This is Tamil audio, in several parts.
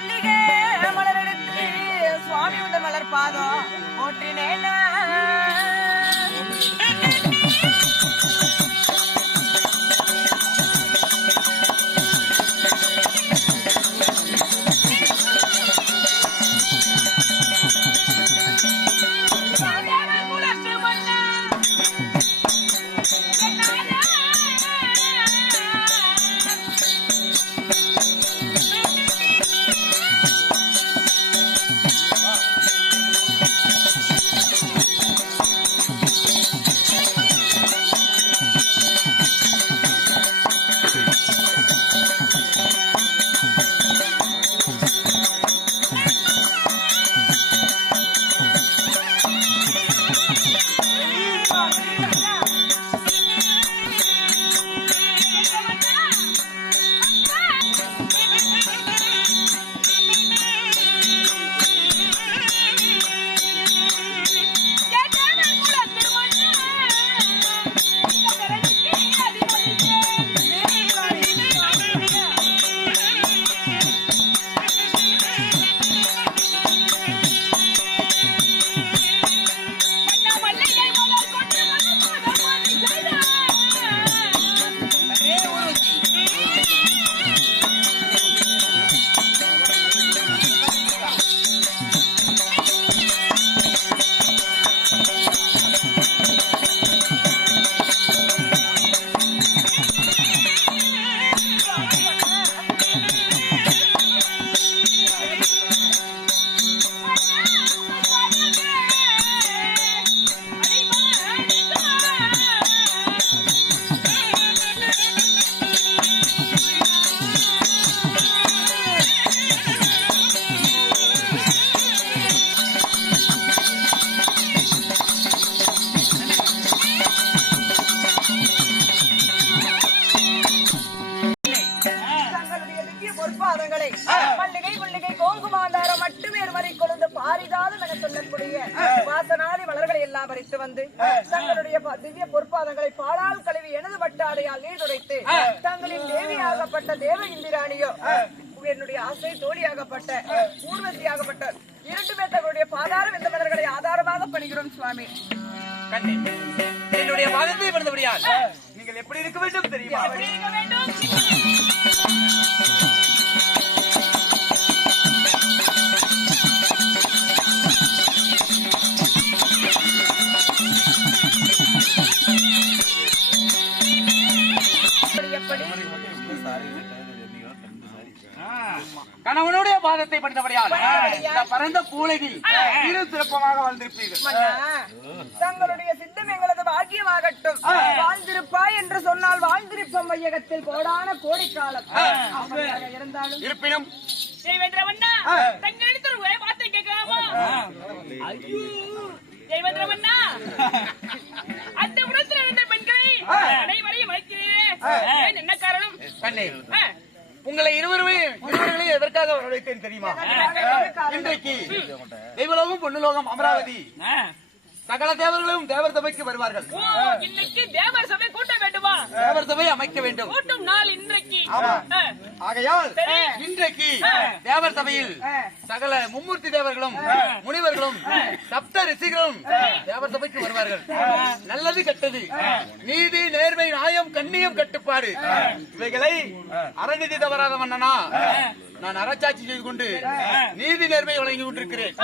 மல்லிகை மலர் எடுத்து சுவாமி முதல் மலர் பாதம் போற்றினேன். மல்லிகை முல்லிகை கோங்குமாந்தாரம் மட்டுமே வரை கொழுந்து பாரிதாதம் என சொல்லக்கூடிய வாசனாதி மலர்களை எல்லாம் பறித்து வந்து தங்களுடைய திவ்ய பொற்பாதங்களை பாலால் கழுவி எனது பட்டாடையால் நீடுடைத்து தங்களின் தேவியாகப்பட்ட தேவ இந்திராணியோ என்னுடைய ஆசை தோழியாகப்பட்ட ஊர்வசியாகப்பட்ட இரண்டு பேர் தங்களுடைய பாதாரம் இந்த மலர்களை ஆதாரமாக பணிகிறோம் சுவாமி. என்னுடைய பாதத்தை பிறந்தபடியால் நீங்கள் எப்படி இருக்க வேண்டும் தெரியுமா? கணவனுடைய பாதத்தை படித்தபடியால் பரந்த பூலையில் இரு சிறப்பமாக வாழ்ந்திருப்பீர்கள். தங்களுடைய சித்தம் எங்களது பாக்கியமாகட்டும். வாழ்ந்திருப்பாய் என்று சொன்னால் வாழ்ந்திருப்போம் வையகத்தில் கோடான கோடிக்காலம் இருந்தாலும் இருப்பினும் அந்த உலகத்தில் இருந்த பெண்களை அனைவரையும் அழைக்கிறேன். என்ன காரணம்? உங்களை இருவர்களையும் எதற்காக வரவேற்றேன் தெரியுமா? இன்றைக்கு தெய்வலோகம் பொன்னுலோகம் அமராவதி சகல தேவர்களும் தேவர் சபைக்கு வருவார்கள். இன்னைக்கு தேவர் சபை கூட்ட வேண்டுமா? தேவர் சபை அமைக்க வேண்டும். கூட்டும் நாள் இன்றைக்கு. ஆகையால் இன்றைக்கு தேவர் சபையில் சகல மும்மூர்த்தி தேவர்களும் முனிவர்களும் சப்த ரிஷிகளும் தேவர் சபைக்கு வருவார்கள். நல்லது கெட்டது நீதி நேர்மை நியாயம் கண்ணியம் கட்டுப்பாடு இவைகளை அறநிதி தவறாத மன்னனா நான் அறச்சாட்சி செய்து கொண்டு நீதி நேர்மை வழங்கி கொண்டிருக்கிறேன்.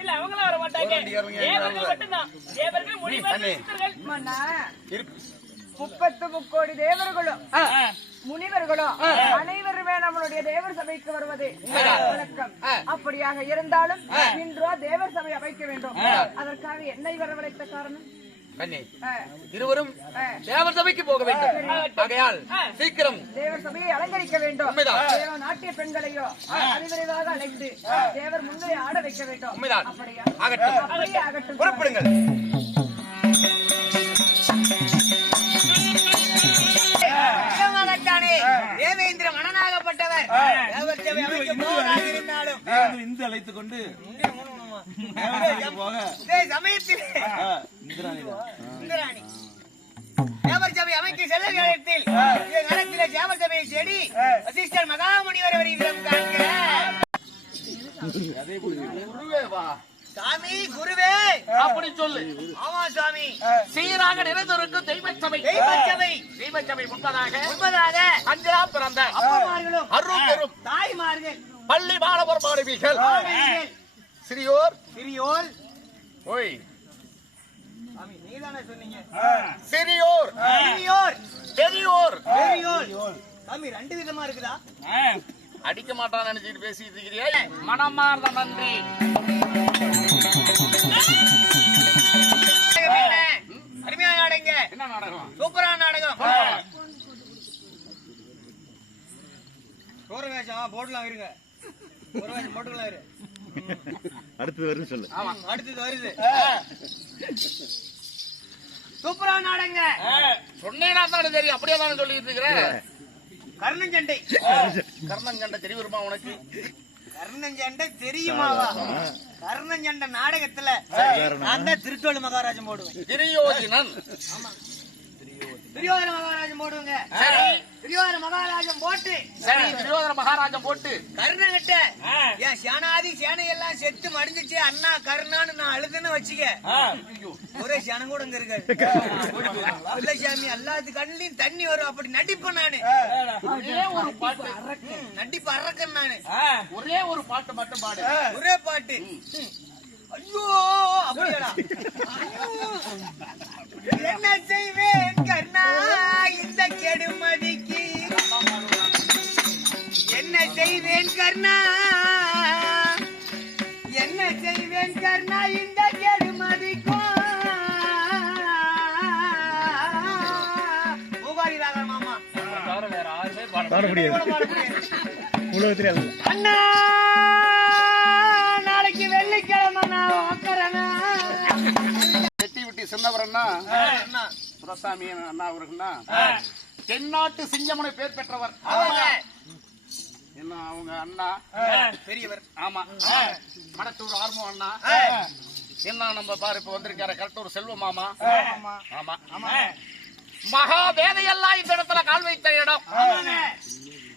இல்ல அவங்களும் வர மாட்டாங்க. தேவர்கள் மட்டும்தான். தேவர்கள் முனிவர்கள் முக்கோடி தேவர்களும் முனிவர்களும் அனைவருமே நம்மளுடைய தேவர் சபைக்கு வருவது வழக்கம். அப்படியாக இருந்தாலும் இன்றோ தேவர் சபை அமைக்க வேண்டும். அதற்காக என்னை வரவழைத்த காரணம் இருவரும் தேவர் சபைக்கு போக வேண்டும். ஆகையால் சீக்கிரம் தேவர் சபையை அலங்கரிக்க வேண்டும். நாட்டிய பெண்களையோ அதிவிரைவாக அழைத்து தேவர் முன்னே ஆட வைக்க வேண்டும். ஆகட்டும், புறப்படுங்கள். தேவேந்திர மன்னனாகப்பட்டவர் தேவர் சபை அமைக்க போவதாக இருந்தாலும் இந்து அழைத்துக் கொண்டு சமயத்தில் இந்திராணி தேவர் சபை அமைக்க செல்ல நேரத்தில் நடக்கிற தேவர் சபையை செடி வசிஷ்டர் மகாமுனிவர் வருகிறோம் காண்க. குருவே வா. சாமி குருவே அப்படி சொல்லு. ஆமா சாமி. சீராக நிறைந்திருக்கும் தெய்வச்சபை. தெய்வச்சபை முன்பதாக அஞ்சலாம் பிறந்த அப்பமார்களும் அருள் பெரும் தாய்மார்கள் பள்ளி மாணவர் மாணவிகள் சிறியோர் சிறியோர் ஓய் சாமி நீதானே சொன்னீங்க சிறியோர் சிறியோர் பெரியோர் பெரியோர் சாமி ரெண்டு விதமா இருக்குதா? அடிக்க மாட்டான்னு நினைச்சிட்டு பேசிட்டு இருக்கிறியா? மனமார்ந்த நன்றி. அருமையான நாடகங்க. என்ன நாடகம்? சூப்பரான நாடகம். ஒரு வேஷம் போடலாம் இருங்க. ஒரு வேஷம் போட்டுக்கலாம் இரு. அடுத்தது வருது சொல்லு. ஆமா அடுத்தது வருது. சூப்பரான நாடகங்க. சொன்னேனா தான் தெரியும். அப்படியே தானே சொல்லிட்டு இருக்கிறேன். கர்ணஞ்சண்டை. கர்ணஞ்சண்டை தெரியுமா உனக்கு? கர்ணஞ்சண்டை தெரியுமாவா? கர்ணஞ்சண்டை நாடகத்துல நான் தான் திருத்தோள் மகாராஜன் போடுவேன். திரியோதினன். துரியோதன மகாராஜன் போடுவேங்க. துரியோதன மகாராஜன் போட்டு சரி துரியோதன மகாராஜன் போட்டு கர்ணகிட்ட என் சேனாதி சேனையெல்லாம் செத்து மடிஞ்சிச்சு அண்ணா கர்ணான்னு நான் அழுதுன்னு வச்சுக்க. ஒரே சேனம் கூட இங்க இருக்காது. இல்ல சாமி எல்லாத்து கண்ணிலையும் தண்ணி வரும். அப்படி நடிப்பேன் நானு. ஒரே ஒரு பாட்டு. நடிப்பு அரக்கன் நானு. ஒரே ஒரு பாட்டு மட்டும் பாடு. ஒரே பாட்டு. ஐயோ அப்படியாடா. என்ன செய்வேன் கர்ணா இந்த கெடுமதிக்கு? என்ன செய்வேன் கர்ணா? என்ன செய்வேன் கர்ணா இந்த கெடுமதிக்கும்? மூவாரி ராகா மாமா பாட முடியாது உலகத்திலே அல்ல. அண்ணா நாளைக்கு வெள்ளிக்கிழமை நான் உட்காரனா? வெட்டி விட்டி சின்னவரன்னா துரசாமி அண்ணா அவர்கள்னா தென்னாட்டு சிங்கமனை பேர் பெற்றவர். என்ன அவங்க அண்ணா பெரியவர். ஆமா மடத்தூர் ஆர்மோ அண்ணா. என்ன நம்ம பாரு இப்ப வந்திருக்காரு கரெக்டூர் செல்வ மாமா. ஆமா மகா வேதையெல்லாம் இந்த இடத்துல கால் வைத்த இடம்.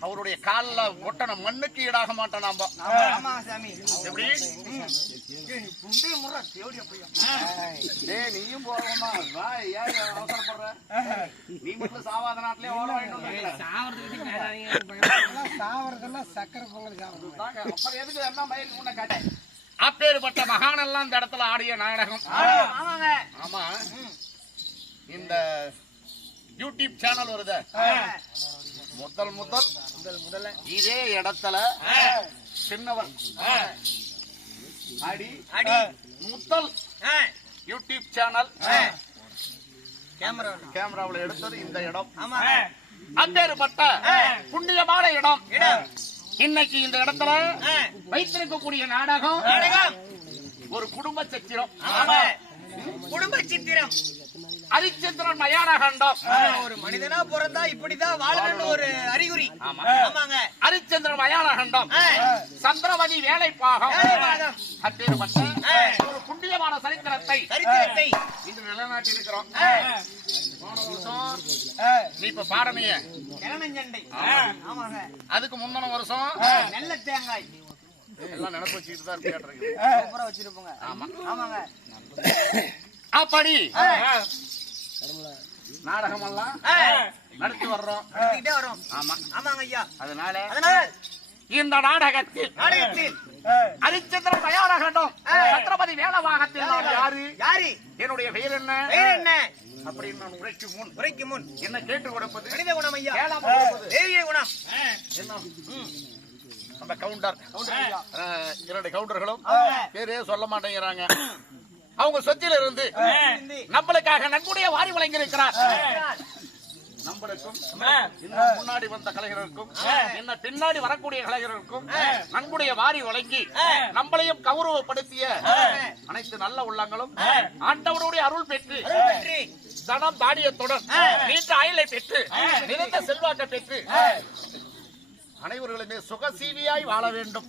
அவருடைய கால்ல ஒட்டன மண்ணுக்கு ஈடாக மாட்டோம் நாம. ஆமா சாமி. எப்படி புண்டை முறை தேடி அப்படியா? டேய் நீயும் போறவமா வா ஏன் அவசரப்படுற? நீ மட்டும் சாவாத நாட்டிலே ஓட வேண்டும். சாவறதெல்லாம் சக்கரை பொங்கல் சாப்பிடுறாங்க. அப்புறம் எதுக்கு என்ன மயில் முன்ன காட்ட? அப்பேற்பட்ட மகானெல்லாம் இந்த இடத்துல ஆடிய நாடகம். ஆமாங்க. ஆமா இந்த யூடியூப் சேனல் வருது முதல்ல இதே இடத்துல சின்னவர் அடி முதல் யூடியூப் சேனல் கேமராவில் எடுத்தது இந்த இடம். அப்பேற்பட்ட புண்ணியமான இடம். இன்னைக்கு இந்த இடத்துல வைத்திருக்கக்கூடிய நாடகம் ஒரு குடும்ப சித்திரம். குடும்ப சித்திரம். ஹரிச்சந்திரன் மயான கண்டம். ஒரு மனிதனா பிறந்தா இப்படிதான் வாழணும்னு ஒரு அறிகுறி. ஆமாங்க. ஹரிச்சந்திரன் மயான கண்டம். சந்திரவதி வேலைப்பாகம். அப்பேற்பட்ட ஒரு புண்ணியமான சரித்திரத்தை இன்று நிலைநாட்டி இருக்கிறோம். நீ இப்ப பாடமைய இளநஞ்சண்டை. ஆமாங்க. அதுக்கு முந்தின வருஷம் நல்ல தேங்காய் எல்லாம் நினைப்பு வச்சுக்கிட்டு தான் இருக்கு. வச்சிருப்போங்க. ஆமாங்க. அப்படி நாடகம் எல்லாம் நடத்தி வர்றோம். ஆமா ஆமாங்க ஐயா. அதனால இந்த நாடகத்தில் ஹரிச்சந்திரன் மயான கண்டம் சந்திரபதி வேலவாகத்தில் நான் யாரு என்னுடைய பெயர் என்ன அப்படின்னு நான் உரைக்கும் முன் என்ன கேட்டு கொடுப்பது மனித குணம் ஐயா. தேவிய குணம் என்ன? நம்ம கவுண்டர் 2 கவுண்டர்களும் பேரே சொல்ல மாட்டேங்கிறாங்க. அவங்க சொத்தில இருந்து நம்மளுக்காக நன்கொடைய வாரி வழங்கி இருக்கிறார். நம்மளுக்கும் இன்னும் முன்னாடி வந்த கலைஞருக்கும் என்ன பின்னாடி வரக்கூடிய கலைஞருக்கும் நன்கொடைய வாரி வழங்கி நம்மளையும் கௌரவப்படுத்திய அனைத்து நல்ல உள்ளங்களும் ஆண்டவருடைய அருள் பெற்று தனம் தானியத்துடன் நீண்ட ஆயுளை பெற்று நிறைந்த செல்வாக்கை பெற்று அனைவர்களுமே சுகசீவியாய் வாழ வேண்டும்.